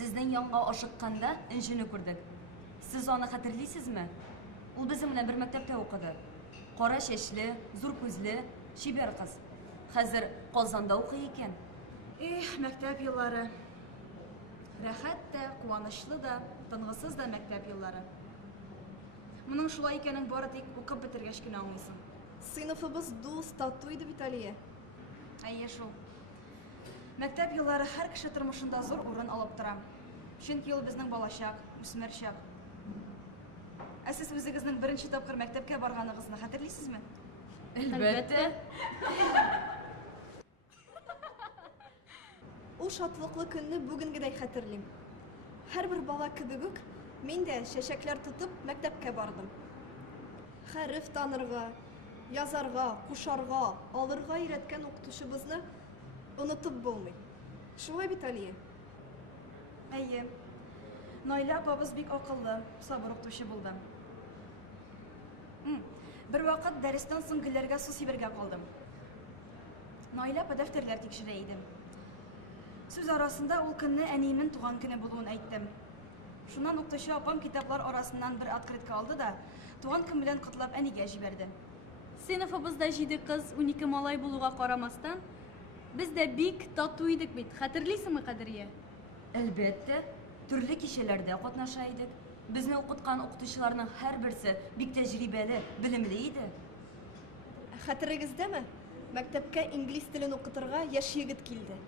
Сезнең янга ашыкканда инжене күрдек. Сез аны хәтерлисезме? Ул безнең белән бер мәктәптә укыды. Кара чәчле, зур күзле, чибәр кыз. Хәзер Казанда укый икән. Мәктәп еллары. Рәхәт тә, куанычлы да, тынгысыз да мәктәп еллары. Моның шулай икәнен бары тик укып бетергәч кенә аңлыйсың. Сыйныфыбыз дус, тату иде бит әле. Әйе шул. Мәктәп еллары һәр кеше тормышында зур урын алып тора. Чөнки ул безнең балачак, үсмер чак. Ә сез үзегезнең беренче тапкыр мәктәпкә барганыгызны хәтерлисезме? Әлбәттә. Ул шатлыклы көнне бүгенгедәй хәтерлим. Һәрбер бала кебек үк мин дә чәчәкләр тотып мәктәпкә бардым. Хәреф танырга, язарга, кушарга, алырга өйрәткән укытучыбызны онытып булмый. Шулай бит әле. Әйе. Найла апабыз бик акыллы, сабыр укытучы булды. Бер вакыт дәрестән соң гөлләргә су сибергә калдым. Найла апа дәфтәрләр тикшерә иде. Сүз арасында ул көнне әниемнең туган көне булуын әйттем. Шуннан укытучы апам китаплар арасыннан бер открытка алды да, туган көн белән котлап әнигә җибәрде. Сыйныфыбызда 7 кыз, 12 малай булуга карамастан, без дә бик тату идек бит. Хәтерлисеңме, Кадирия? Әлбәттә, төрле кичәләрдә катнаша идек. Безне укыткан укытучыларның һәрберсе бик тәҗрибәле, белемле иде. Хәтерегездәме? Мәктәпкә инглиз телен укытырга яшь егет килде.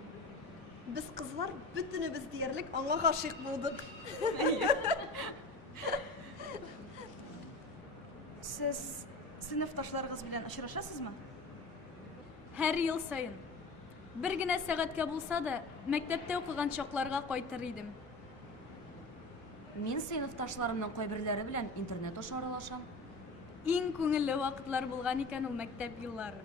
Без кызлар бөтенебез диярлек аңа гашыйк булдык. Сез сыйныфташларыгыз белән очрашасызмы? Һәр ел сайын. Бер генә сәгатькә булса да, мәктәптә укыган чакларга кайтыр идем. Мин сыйныфташларымның кайберләре белән интернет аша аралашам. Иң күңелле вакытлар булган икән ул мәктәп еллары.